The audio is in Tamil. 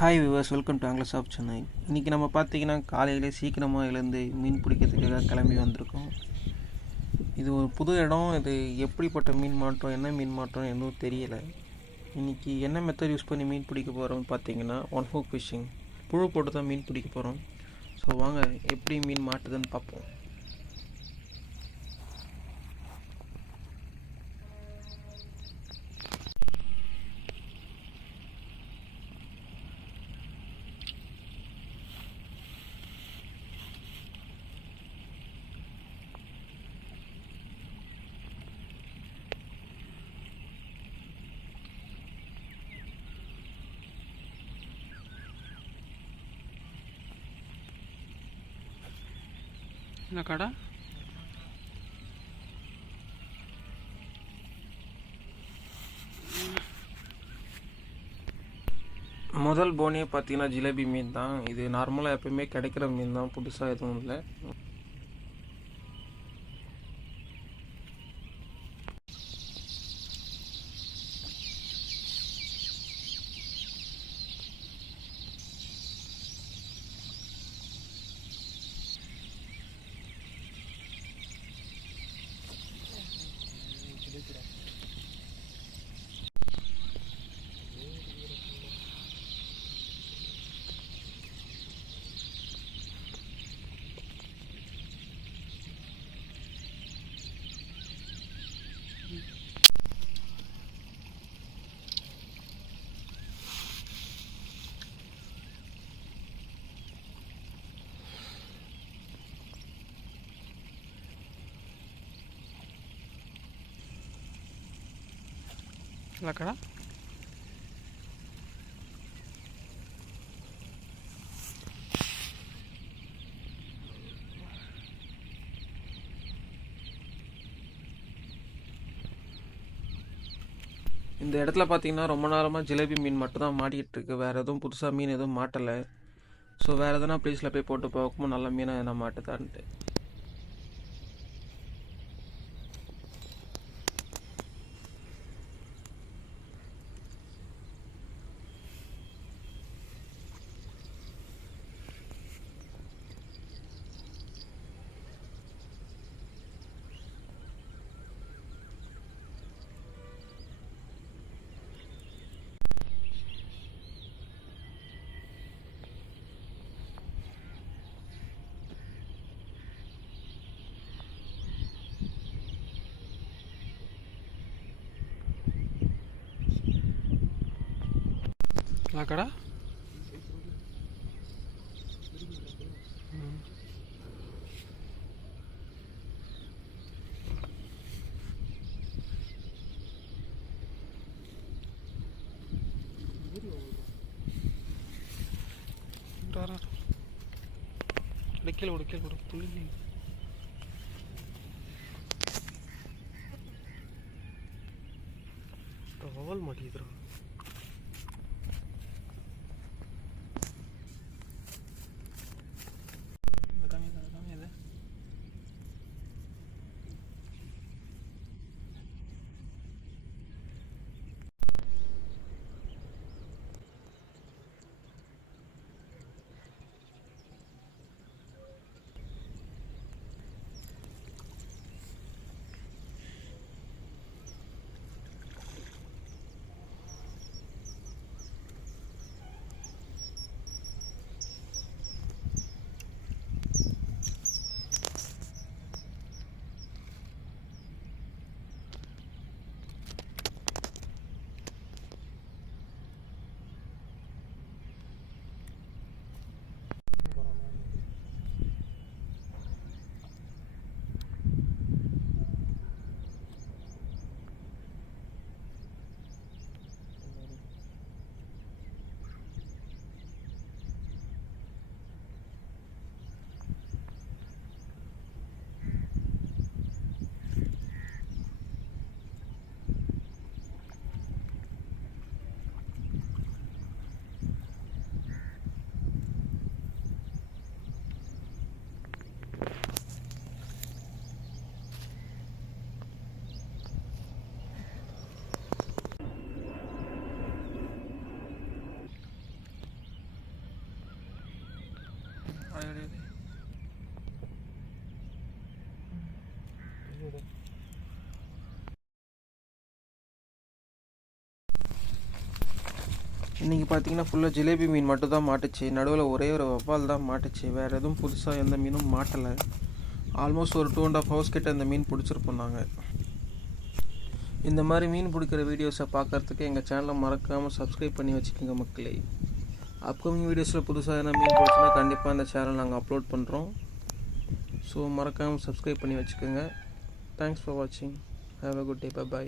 Hi viewers, welcome to angles of Chennai. இன்றைக்கி நம்ம பார்த்தீங்கன்னா காலையில் சீக்கிரமாக எழுந்து மீன் பிடிக்கிறதுக்காக கிளம்பி வந்திருக்கோம். இது ஒரு புது இடம். இது எப்படிப்பட்ட மீன் மாட்டோம், என்ன மீன் மாட்டோம் எதுவும் தெரியலை. இன்றைக்கி என்ன மெத்தட் யூஸ் பண்ணி மீன் பிடிக்க போகிறோம்னு பார்த்தீங்கன்னா ஒன் ஹூக் ஃபிஷ்ஷிங். புழு போட்டு தான் மீன் பிடிக்க போகிறோம். ஸோ வாங்க எப்படி மீன் மாட்டுதுன்னு பார்ப்போம். என்ன கடை? முதல் போனியே பார்த்தீங்கன்னா ஜிலேபி மீன் தான். இது நார்மலாக எப்போயுமே கிடைக்கிற மீன் தான், புதுசாக எதுவும் இல்லை. என்ன கடை? இந்த இடத்துல பார்த்தீங்கன்னா ரொம்ப நேரமாக ஜிலேபி மீன் மட்டும் தான் மாட்டிக்கிட்டு இருக்கு. வேறு எதுவும் புதுசாக மீன் எதுவும் மாட்டலை. ஸோ வேறு எதனா ப்ளேஸில் போய் போட்டு பார்க்கும்போது நல்ல மீனாக எதனா மாட்டுதான்ட்டு. என்ன கடை? கீழே விடு, கீழே விடு, புள்ளி. வவால் மாட்டேங்குதுடா. அடே, அடே. இன்றைக்கி பார்த்தீங்கன்னா ஃபுல்லாக ஜிலேபி மீன் மட்டும் தான் மாட்டுச்சு. நடுவில் ஒரே ஒரு வவ்வால் தான் மாட்டுச்சு. வேறு எதுவும் புதுசாக எந்த மீனும் மாட்டலை. ஆல்மோஸ்ட் ஒரு 2.5 hours கிட்ட இந்த மீன் பிடிச்சிருப்போம் நாங்கள். இந்த மாதிரி மீன் பிடிக்கிற வீடியோஸை பார்க்குறதுக்கு எங்கள் சேனலை மறக்காமல் சப்ஸ்கிரைப் பண்ணி வச்சுக்கோங்க மக்களே. அப்கமிங் வீடியோஸில் புதுசாக என்ன மீன் பிடிச்சுன்னா கண்டிப்பாக இந்த சேனல் நாங்கள் அப்லோட் பண்ணுறோம். ஸோ மறக்காமல் சப்ஸ்கிரைப் பண்ணி வச்சுக்கோங்க. தேங்க்ஸ் ஃபார் வாட்சிங். Have a good day. By.